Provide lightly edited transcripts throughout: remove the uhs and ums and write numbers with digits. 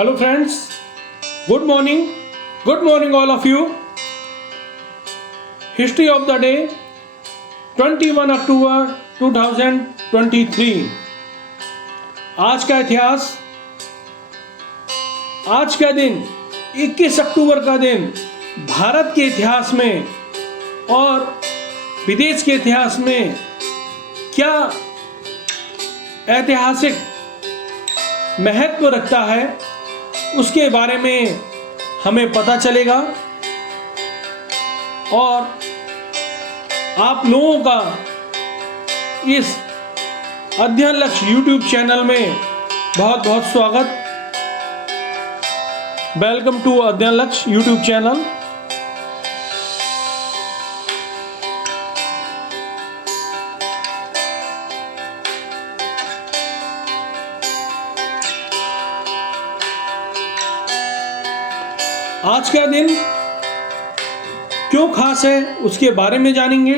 Hello friends, good morning all of you. History of the day 21 अक्टूबर 2023। आज का इतिहास, आज का दिन 21 अक्टूबर का दिन भारत के इतिहास में और विदेश के इतिहास में क्या ऐतिहासिक महत्व रखता है उसके बारे में हमें पता चलेगा और आप लोगों का इस अध्ययन लक्ष्य यूट्यूब चैनल में बहुत बहुत स्वागत। वेलकम टू अध्ययन लक्ष्य यूट्यूब चैनल। आज का दिन क्यों खास है उसके बारे में जानेंगे।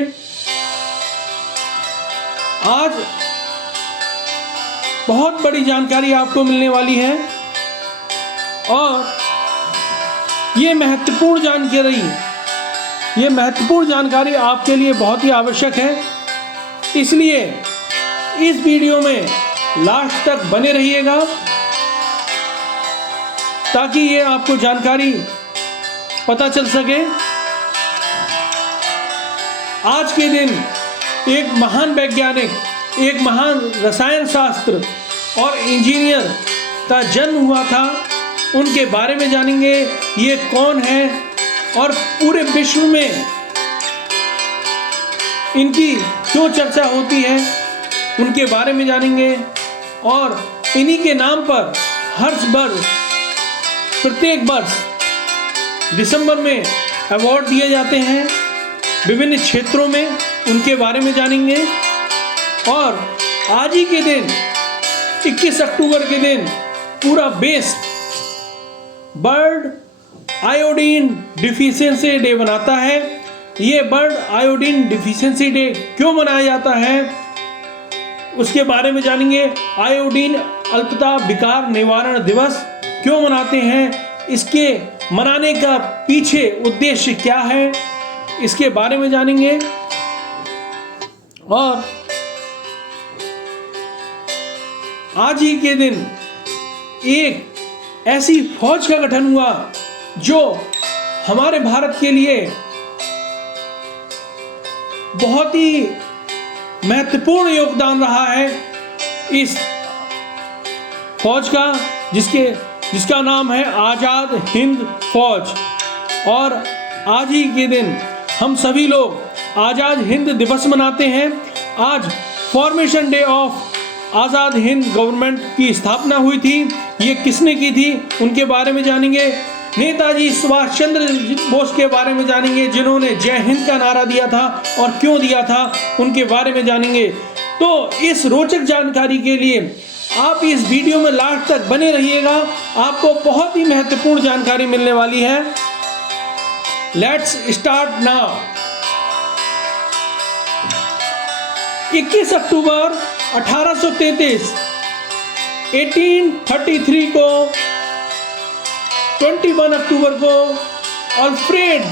आज बहुत बड़ी जानकारी आपको मिलने वाली है और ये महत्वपूर्ण जानकारी आपके लिए बहुत ही आवश्यक है। इसलिए इस वीडियो में लास्ट तक बने रहिएगा ताकि ये आपको जानकारी पता चल सके। आज के दिन एक महान वैज्ञानिक, एक महान रसायन शास्त्र और इंजीनियर का जन्म हुआ था। उनके बारे में जानेंगे, ये कौन है और पूरे विश्व में इनकी क्यों चर्चा होती है उनके बारे में जानेंगे। और इन्हीं के नाम पर प्रत्येक वर्ष दिसंबर में अवार्ड दिए जाते हैं विभिन्न क्षेत्रों में, उनके बारे में जानेंगे। और आज ही के दिन 21 अक्टूबर के दिन पूरा देश वर्ल्ड आयोडीन डिफिशियंसी डे मनाता है। ये वर्ल्ड आयोडीन डिफिशियंसी डे क्यों मनाया जाता है उसके बारे में जानेंगे। आयोडीन अल्पता विकार निवारण दिवस क्यों मनाते हैं, इसके मनाने का पीछे उद्देश्य क्या है, इसके बारे में जानेंगे। और आज ही के दिन एक ऐसी फौज का गठन हुआ जो हमारे भारत के लिए बहुत ही महत्वपूर्ण योगदान रहा है। इस फौज का जिसका नाम है आज़ाद हिंद फौज। और आज ही के दिन हम सभी लोग आज़ाद हिंद दिवस मनाते हैं। आज formation day of Azad Hind government की स्थापना हुई थी। ये किसने की थी उनके बारे में जानेंगे। नेताजी सुभाष चंद्र बोस के बारे में जानेंगे जिन्होंने जय हिंद का नारा दिया था और क्यों दिया था उनके बारे में जानेंगे। तो इस रोचक जानकारी के लिए आप इस वीडियो में लास्ट तक बने रहिएगा, आपको बहुत ही महत्वपूर्ण जानकारी मिलने वाली है। Let's start now. 21 अक्टूबर 1833 1833 को 21 अक्टूबर को अल्फ्रेड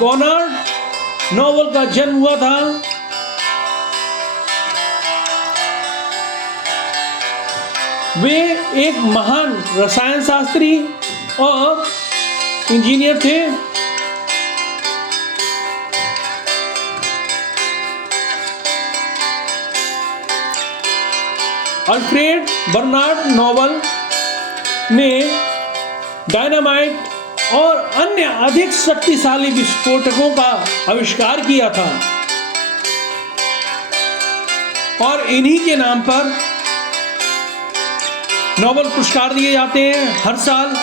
बर्नार्ड नोबल का जन्म हुआ था। वे एक महान रसायन शास्त्री और इंजीनियर थे। अल्फ्रेड बर्नार्ड नोबल ने डायनामाइट और अन्य अधिक शक्तिशाली विस्फोटकों का आविष्कार किया था और इन्हीं के नाम पर नोबेल पुरस्कार दिए जाते हैं हर साल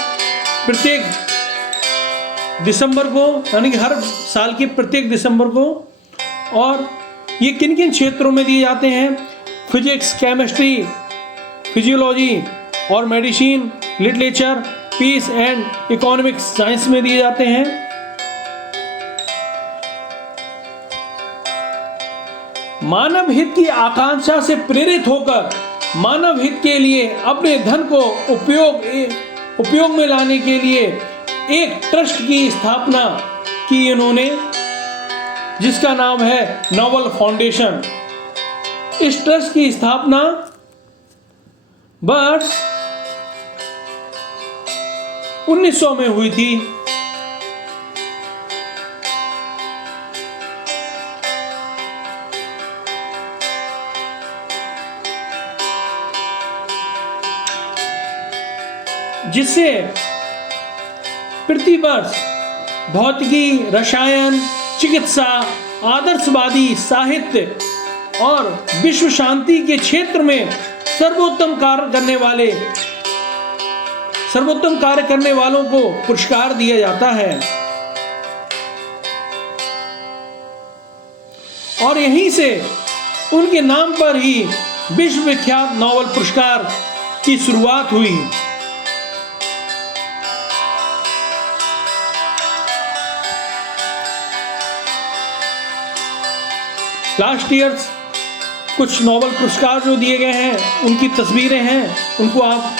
प्रत्येक दिसंबर को, यानी कि हर साल के प्रत्येक दिसंबर को। और ये किन किन क्षेत्रों में दिए जाते हैं? फिजिक्स, केमिस्ट्री, फिजियोलॉजी और medicine, literature, peace and economics science में दिए जाते हैं। मानव हित की आकांक्षा से प्रेरित होकर मानव हित के लिए अपने धन को उपयोग में लाने के लिए एक ट्रस्ट की स्थापना की इन्होंने, जिसका नाम है नोबल फाउंडेशन। इस ट्रस्ट की स्थापना वर्ष 1900 में हुई थी। जिससे प्रतिवर्ष भौतिकी, रसायन, चिकित्सा, आदर्शवादी साहित्य और विश्व शांति के क्षेत्र में सर्वोत्तम कार्य करने वालों को पुरस्कार दिया जाता है। और यहीं से उनके नाम पर ही विश्व विख्यात नोबेल पुरस्कार की शुरुआत हुई। लास्ट ईयर कुछ नोबेल पुरस्कार जो दिए गए हैं उनकी तस्वीरें हैं, उनको आप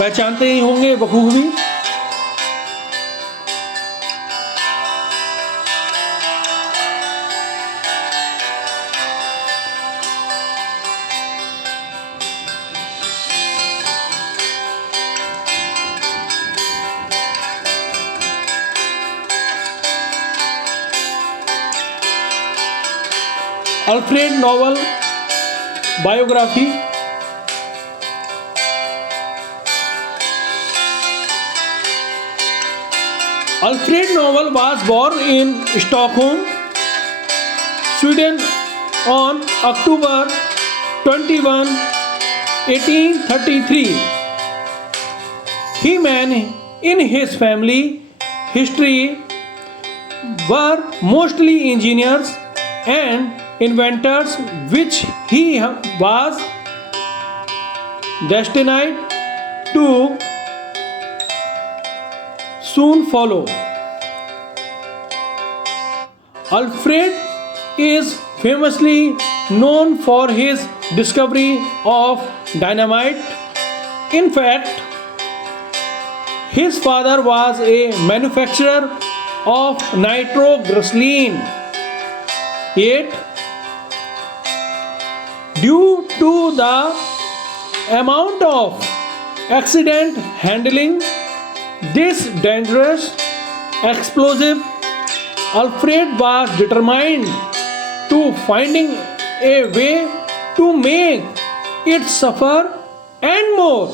पहचानते ही होंगे बखूबी। Alfred Nobel biography. Alfred Nobel was born in Stockholm, Sweden on October 21, 1833. He men in his family history were mostly engineers and inventors, which he was destined to soon follow. Alfred is famously known for his discovery of dynamite. In fact, his father was a manufacturer of nitroglycerin. Yet, due to the amount of accident handling this dangerous explosive, Alfred was determined to finding a way to make it suffer and more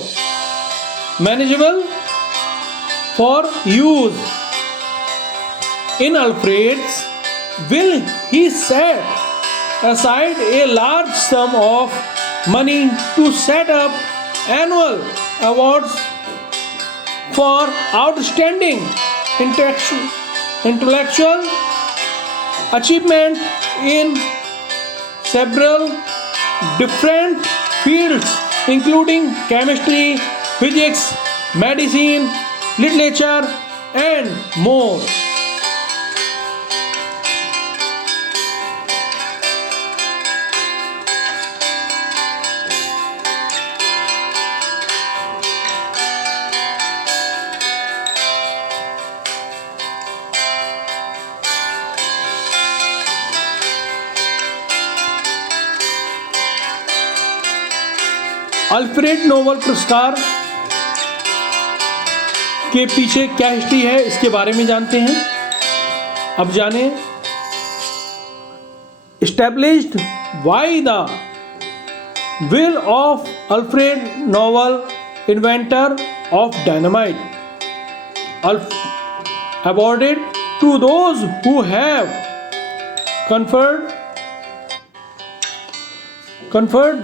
manageable for use. In Alfred's will, he set aside a large sum of money to set up annual awards for outstanding intellectual achievement in several different fields, including chemistry, physics, medicine, literature, and more. Alfred Nobel पुरस्कार के पीछे क्या history है, इसके बारे में जानते हैं। अब जाने established by the will of Alfred Nobel, inventor of dynamite, awarded to those who have conferred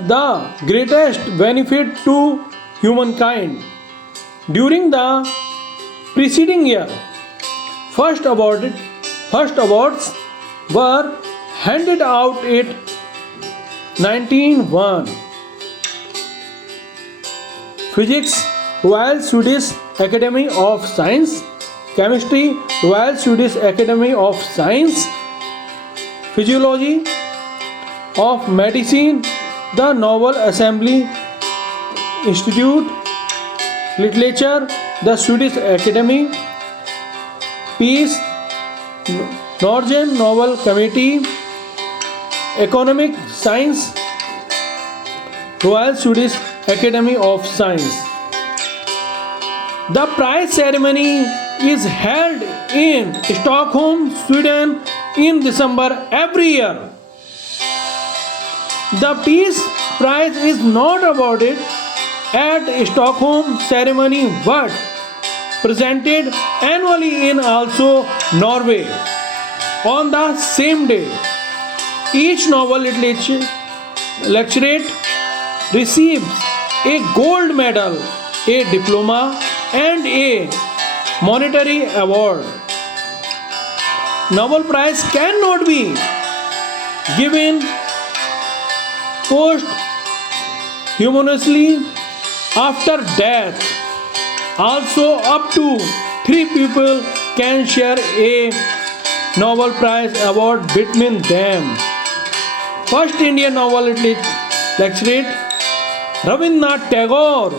the greatest benefit to humankind. During the preceding year, first awards were handed out in 1901. Physics, Royal Swedish Academy of Science. Chemistry, Royal Swedish Academy of Science. Physiology of Medicine, the Nobel Assembly Institute. Literature, the Swedish Academy. Peace, Norwegian Nobel Committee. Economic Science, Royal Swedish Academy of Science. The prize ceremony is held in Stockholm, Sweden in December every year. The Peace Prize is not awarded at Stockholm ceremony but presented annually in also Norway on the same day. Each Nobel lecturate receives a gold medal, a diploma and a monetary award. Nobel Prize cannot be given posthumously after death. Also, up to 3 people can share a Nobel Prize award between them. First Indian Nobel laureate Rabindranath Tagore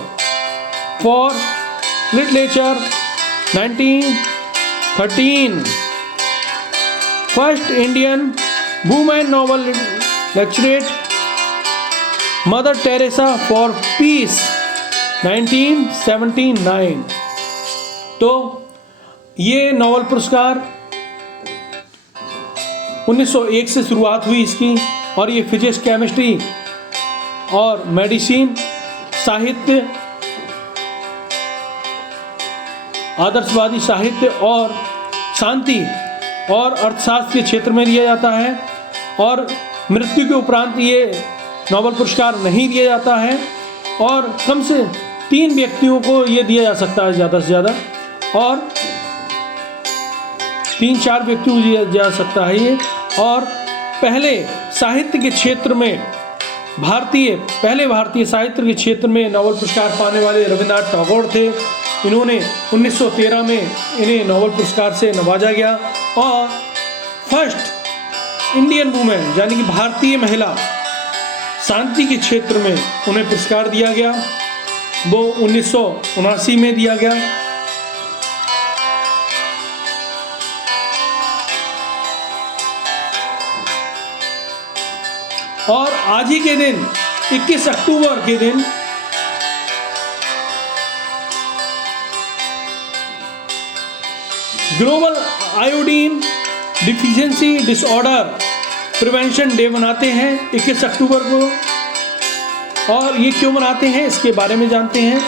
for literature 1913. First Indian woman Nobel laureate Mother Teresa for peace 1979. तो ये Nobel पुरस्कार 1901 से शुरुआत हुई इसकी, और ये physics, chemistry और मेडिसिन, साहित्य, आदर्शवादी साहित्य और शांति और अर्थशास्त्र के क्षेत्र में दिया जाता है। और मृत्यु के उपरांत ये नोबेल पुरस्कार नहीं दिया जाता है, और कम से 3 व्यक्तियों को ये दिया जा सकता है ज़्यादा से ज़्यादा, और 3-4 व्यक्तियों को दिया जा सकता है ये। और पहले साहित्य के क्षेत्र में पहले भारतीय साहित्य के क्षेत्र में नोबेल पुरस्कार पाने वाले रविन्द्रनाथ टैगोर थे। इन्होंने 1913 में इन्हें नोबेल पुरस्कार से नवाजा गया। और फर्स्ट इंडियन वुमेन यानी कि भारतीय महिला शांति के क्षेत्र में उन्हें पुरस्कार दिया गया, वो 1979 में दिया गया। और आज ही के दिन 21 अक्टूबर के दिन global iodine deficiency disorder prevention day मनाते हैं 21 अक्टूबर को। और ये क्यों मनाते हैं इसके बारे में जानते हैं।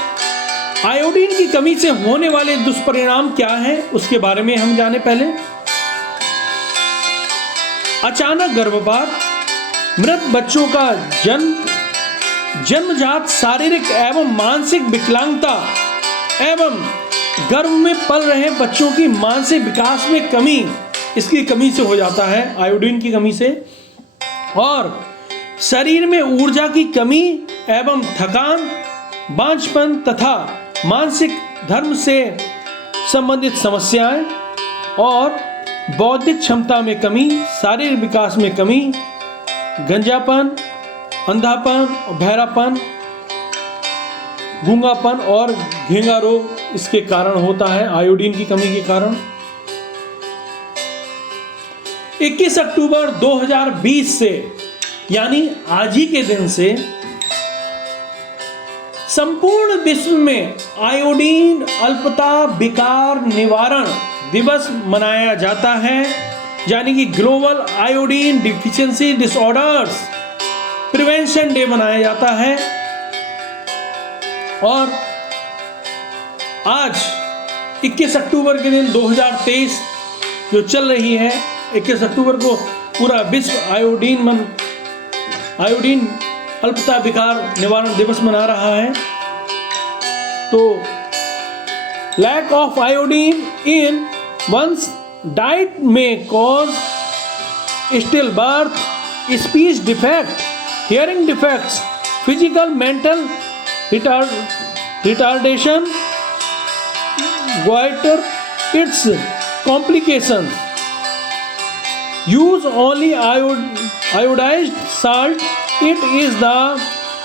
आयोडीन की कमी से होने वाले दुष्परिणाम क्या हैं उसके बारे में हम जाने पहले। अचानक गर्भपात, मृत बच्चों का जन्मजात शारीरिक एवं मानसिक विकलांगता एवं गर्भ में पल रहे बच्चों की मानसिक विकास में कमी, इसकी कमी से हो जाता है, आयोडीन की कमी से। और शरीर में ऊर्जा की कमी एवं थकान, बांझपन तथा मानसिक धर्म से संबंधित समस्याएं और बौद्धिक क्षमता में कमी, शारीरिक विकास में कमी, गंजापन, अंधापन, बहरापन, गूंगापन और घेंगा रोग इसके कारण होता है, आयोडीन की कमी के कारण। 21 अक्टूबर 2020 से यानी आज ही के दिन से संपूर्ण विश्व में आयोडीन अल्पता विकार निवारण दिवस मनाया जाता है, यानी कि global iodine deficiency disorders prevention day मनाया जाता है। और आज 21 अक्टूबर के दिन 2023 जो चल रही है, 21 अक्टूबर को पूरा विश्व आयोडीन अल्पता विकार निवारण दिवस मना रहा है। तो lack of iodine in one's diet में cause still birth, speech defect, hearing defects, physical mental retardation, goiter, its complications. Use only iodized salt. It is the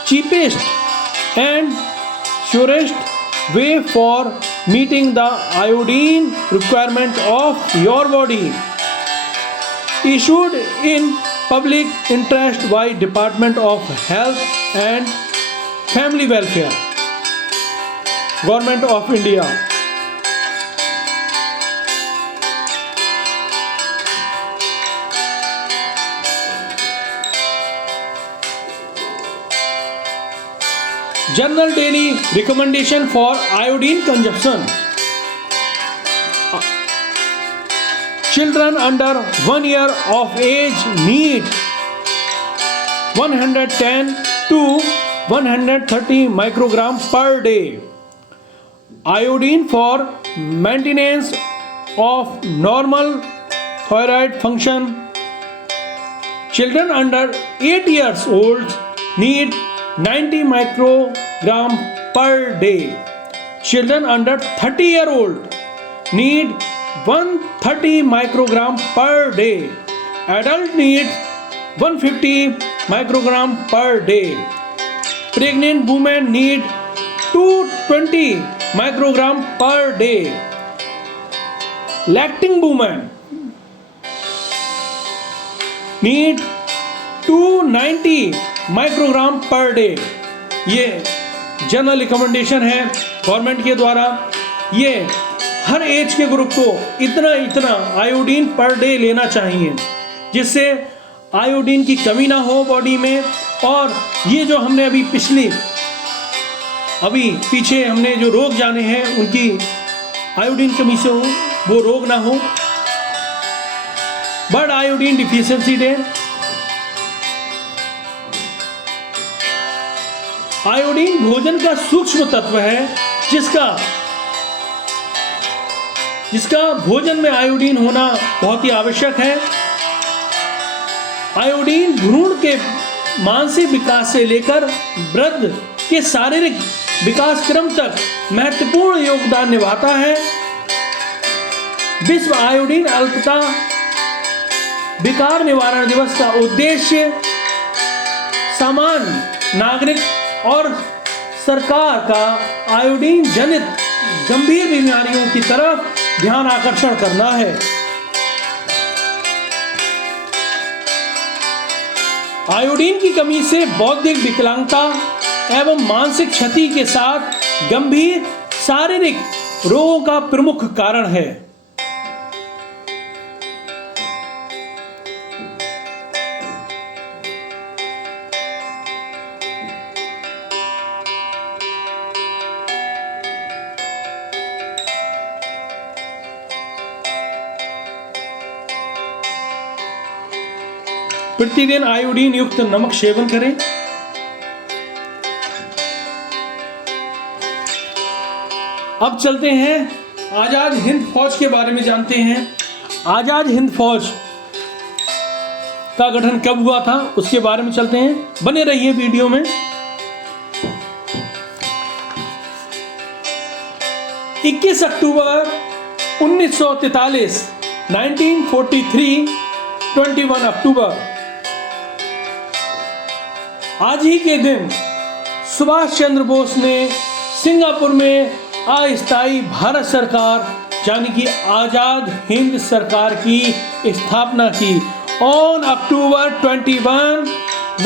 cheapest and surest way for meeting the iodine requirement of your body. Issued in public interest by Department of Health and Family Welfare, Government of India. General daily recommendation for iodine consumption. Children under 1 year of age need 110 to 130 microgram per day. Iodine for maintenance of normal thyroid function. Children under 8 years old need 90 microgram per day. Children under 30-year-old need 130 microgram per day. Adult need 150 microgram per day. Pregnant women need 220 microgram per day. Lactating women need 290 microgram per day. ये general recommendation है government के द्वारा। ये हर as के group को इतना इतना iodine per day लेना चाहिए, जिससे आयोडीन की कमी ना हो बॉडी में। और ये जो हमने अभी पीछे हमने जो रोग जाने हैं, उनकी आयोडीन कमी से हो वो रोग ना हो। World iodine deficiency day. Iodine भोजन का सूक्ष्म तत्व है, जिसका भोजन में आयोडीन होना बहुत ही आवश्यक है। आयोडीन भ्रूण के मानसिक विकास से लेकर वृद्ध के शारीरिक विकास क्रम तक महत्वपूर्ण योगदान निभाता है। विश्व आयोडीन अल्पता विकार निवारण दिवस का उद्देश्य सामान्य नागरिक और सरकार का आयोडीन जनित गंभीर बीमारियों की तरफ ध्यान आकर्षण करना है। आयोडीन की कमी से बौद्धिक विकलांगता एवं मानसिक क्षति के साथ गंभीर शारीरिक रोगों का प्रमुख कारण है। प्रतिदिन आयोडीन युक्त नमक सेवन करें। अब चलते हैं आजाद हिंद फौज के बारे में जानते हैं। आजाद हिंद फौज का गठन कब हुआ था उसके बारे में चलते हैं। बने रहिए वीडियो में। 21 अक्टूबर 1943, 1943, 21 अक्टूबर आज ही के दिन सुभाष चंद्र बोस ने सिंगापुर में अस्थायी भारत सरकार यानी कि आजाद हिंद सरकार की स्थापना की। On October 21,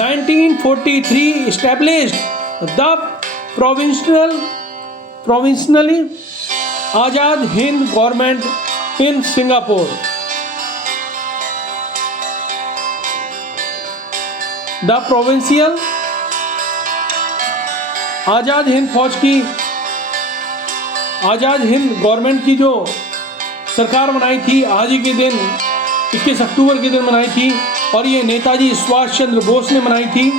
1943 established the provisionally Azad Hind government in Singapore. The provincial Azad Hind Fauj की आजाद हिंद गवर्नमेंट की जो सरकार बनाई थी आज ही के दिन 21 अक्टूबर के दिन बनाई थी, और ये नेताजी सुभाष चंद्र बोस ने बनाई थी।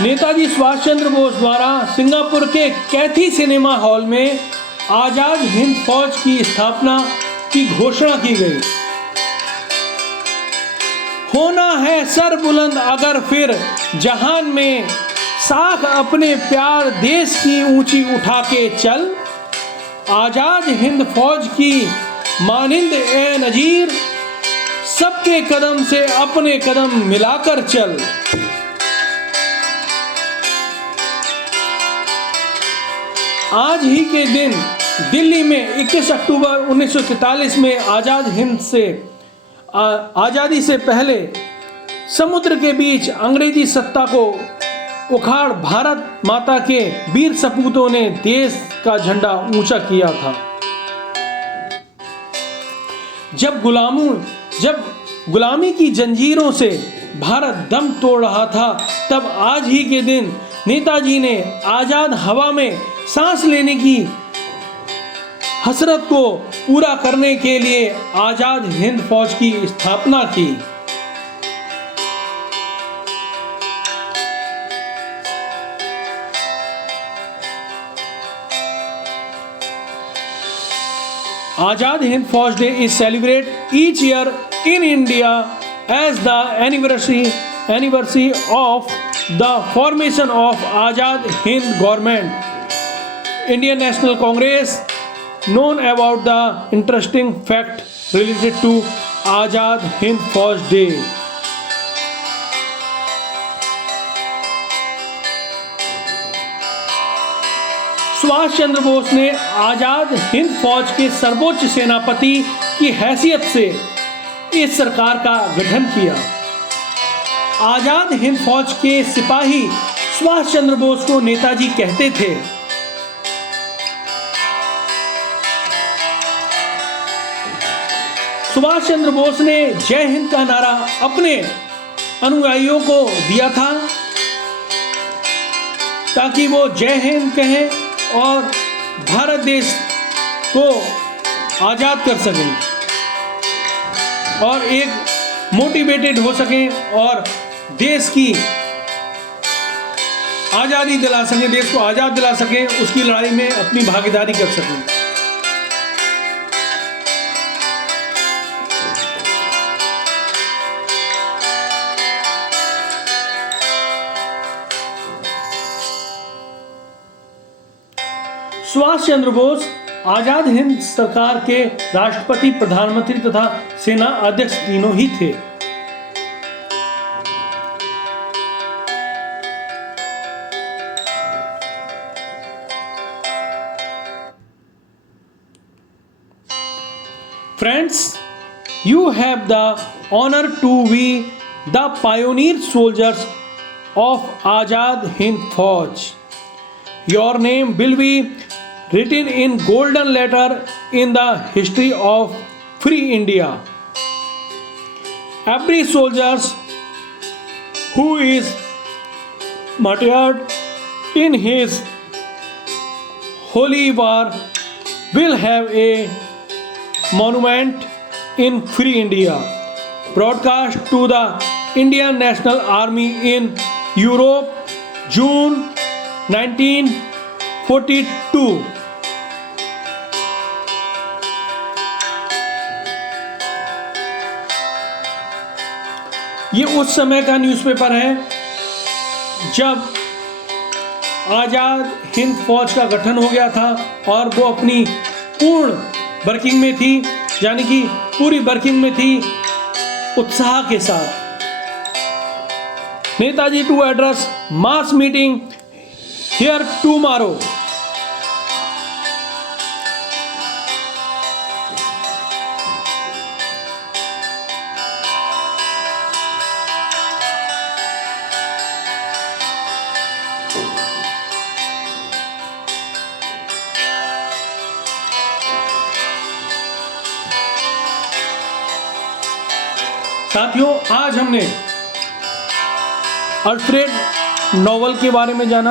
नेताजी सुभाष चंद्र बोस द्वारा सिंगापुर के कैथी सिनेमा हॉल में आजाद हिंद फौज की स्थापना की घोषणा की गई। होना है सर बुलंद अगर फिर जहान में, साख अपने प्यार देश की ऊंची उठा के चल। आजाद हिंद फौज की मानिंद ए नजीर, सबके कदम से अपने कदम मिलाकर चल। आज ही के दिन दिल्ली में 21 अक्टूबर 1943 में आज़ादी से पहले समुद्र के बीच अंग्रेजी सत्ता को उखाड़ भारत माता के वीर सपूतों ने देश का झंडा ऊंचा किया था। जब गुलामी की जंजीरों से भारत दम तोड़ रहा था, तब आज ही के दिन नेताजी ने आजाद हवा में सांस लेने की हसरत को पूरा करने के लिए आजाद हिंद फौज की स्थापना की। Azad Hind Fauj Day is celebrated each year in India as the anniversary of the formation of Azad Hind government. Indian National Congress known about the interesting fact related to Azad Hind Fauj Day. Subhash Chandra Bose ने आजाद हिंद फौज के सर्वोच्च सेनापति की हैसियत से इस सरकार का गठन किया। आजाद हिंद फौज के सिपाही सुभाष चंद्र बोस को नेताजी कहते थे। सुभाष चंद्र बोस ने जय हिंद का नारा अपने अनुयायियों को दिया था ताकि वो जय हिंद कहें और भारत देश को आज़ाद कर सकें और एक मोटिवेटेड हो सकें और देश की आज़ादी दिला सकें, देश को आज़ाद दिला सकें, उसकी लड़ाई में अपनी भागीदारी कर सकें। सुभाष चंद्र बोस आजाद हिंद सरकार के राष्ट्रपति, प्रधानमंत्री तथा सेना अध्यक्ष तीनों ही थे। Friends, you have the honor to be the pioneer soldiers of Azad Hind Fauj. Your name will be written in golden letter in the history of free India. Every soldier who is martyred in his holy war will have a monument in free India. Broadcast to the Indian National Army in Europe, June 1942. ये उस समय का newspaper है जब आज़ाद हिंद फौज का गठन हो गया था और वो अपनी पूर्ण वर्किंग में थी, यानी कि पूरी वर्किंग में थी उत्साह के साथ। Netaji to address mass meeting here tomorrow. साथियों, आज हमने अल्फ्रेड नोबेल के बारे में जाना,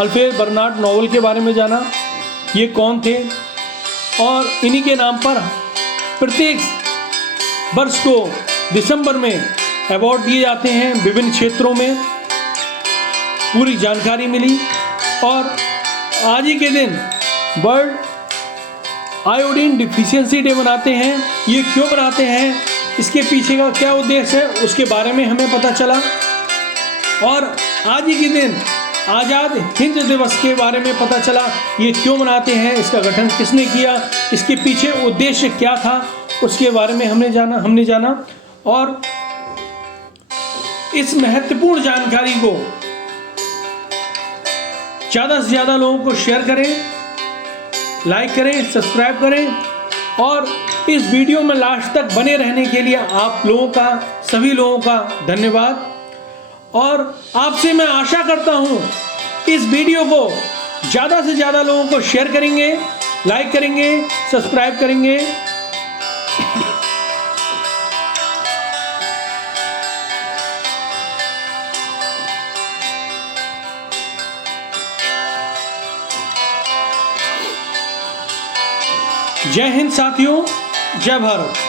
अल्फ्रेड बर्नार्ड नोबेल के बारे में जाना, ये कौन थे और इन्हीं के नाम पर प्रत्येक वर्ष को दिसंबर में अवार्ड दिए जाते हैं विभिन्न क्षेत्रों में। पूरी जानकारी मिली। और आज ही के दिन वर्ल्ड आयोडीन डिफिशियंसी डे मनाते हैं। ये क्यों मनाते हैं, इसके पीछे का क्या उद्देश्य है, उसके बारे में हमें पता चला। और आज ही के दिन आज़ाद हिंद दिवस के बारे में पता चला, ये क्यों मनाते हैं, इसका गठन किसने किया, इसके पीछे उद्देश्य क्या था, उसके बारे में हमने जाना। और इस महत्वपूर्ण जानकारी को ज़्यादा से ज़्यादा लोगों को शेयर करें, लाइक करें, सब्सक्राइब करें और इस वीडियो में लास्ट तक बने रहने के लिए आप लोगों का, सभी लोगों का धन्यवाद। और आपसे मैं आशा करता हूँ इस वीडियो को ज़्यादा से ज़्यादा लोगों को शेयर करेंगे, लाइक करेंगे, सब्सक्राइब करेंगे। जय हिंद साथियों, जय भारत।